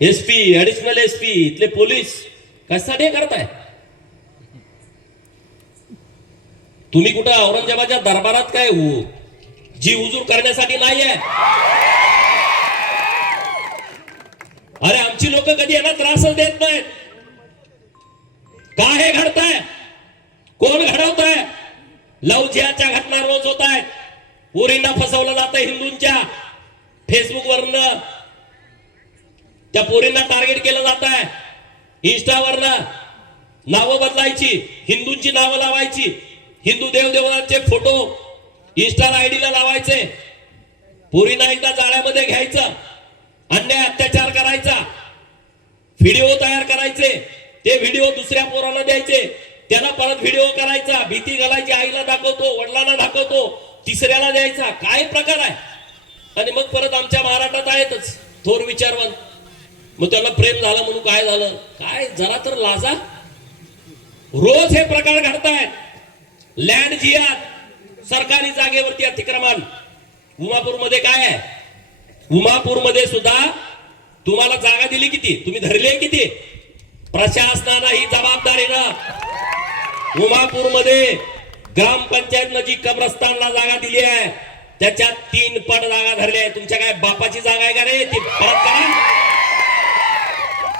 SP additional SP इथले police कशासाठी करताय तुम्ही? कुठं औरंगजेबाच्या दरबारात काय जी हुजूर करण्यासाठी नाहीये? अरे आमची लोक कधी यांना त्रासच देत नाहीत. का हे घडतंय? कोण घडवतंय? लव जिहादच्या घटना रोज होत आहेत. पोरींना फसवलं जातं हिंदूंच्या फेसबुक वरनं. त्या पोरींना टार्गेट केलं जात आहे. इंस्टावरनं नावं बदलायची, हिंदूंची नावं लावायची, हिंदू देवदेवतांचे फोटो इंस्टाला आयडीला लावायचे, पोरींना एकदा जाळ्यामध्ये घ्यायचं, अन्याय अत्याचार करायचा, व्हिडिओ तयार करायचे, ते व्हिडिओ दुसऱ्या पोराला द्यायचे, त्याला परत व्हिडिओ करायचा, भीती घालायची, आईला दाखवतो, वडिलांना दाखवतो, तिसऱ्याला द्यायचा. काय प्रकार आहे? आणि मग परत आमच्या महाराष्ट्रात आहेतच थोर विचारवंत. मग त्याला प्रेम झालं म्हणून काय झालं? काय जरा तर लाजा. रोज हे प्रकार घडतायत. लँड जिहाद, सरकारी जागेवरती अतिक्रमण. उमापूरमध्ये काय आहे? उमापूरमध्ये सुद्धा तुम्हाला जागा दिली किती? तुम्ही धरले किती? प्रशासनानं ही जबाबदारीनं उमापूरमध्ये ग्रामपंचायत नजीक कब्रस्तानला जागा दिली आहे. त्याच्यात 3 पट जागा धरल्या आहे. तुमच्या काय बापाची जागा आहे का रे? ती परत करा.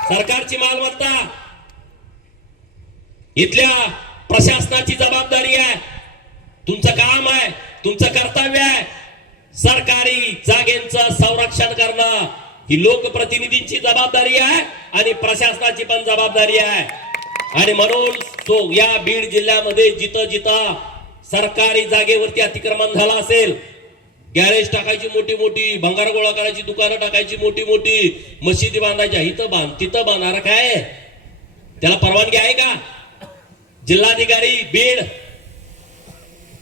सरकारची मालमत्ता, इथल्या प्रशासनाची जबाबदारी आहे. तुमचं काम आहे, तुमचं कर्तव्य आहे सरकारी जागेचं संरक्षण करणं. ही लोकप्रतिनिधींची जबाबदारी आहे आणि प्रशासनाची पण जबाबदारी आहे. आणि म्हणून तो या बीड जिल्ह्यामध्ये जिथं जिथं सरकारी जागेवरती अतिक्रमण झालं असेल, गॅरेज टाकायची मोठी मोठी, भंगार गोळा करायची दुकानं टाकायची मोठी मोठी, मशिदी बांधायच्या, इथं बांध तिथं बांधणार काय? त्याला परवानगी आहे का? जिल्हाधिकारी बीड,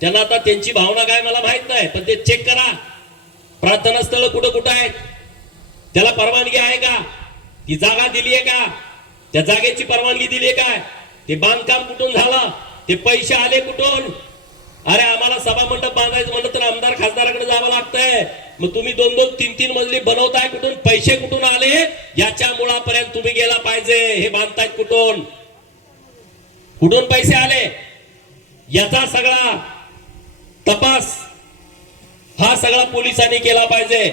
त्यांना आता त्यांची भावना काय मला माहित नाही, पण ते चेक करा. प्रार्थना स्थळ कुठं कुठं आहेत, त्याला परवानगी आहे का? ती जागा दिली आहे का? त्या जागेची परवानगी दिली आहे काय? ते बांधकाम कुठून झालं? ते पैसे आले कुठून? अरे आम्हाला सभा मंडप बांधायचं म्हणलं तर आमदार खासदाराकडे जावं लागतंय. मग तुम्ही 2-2, 3-3 मजली बनवताय कुठून? पैसे कुठून आले? याच्या मुळापर्यंत तुम्ही गेला पाहिजे. हे बांधतायत कुठून? कुठून पैसे आले? याचा सगळा तपास हा सगळा पोलिसांनी केला पाहिजे.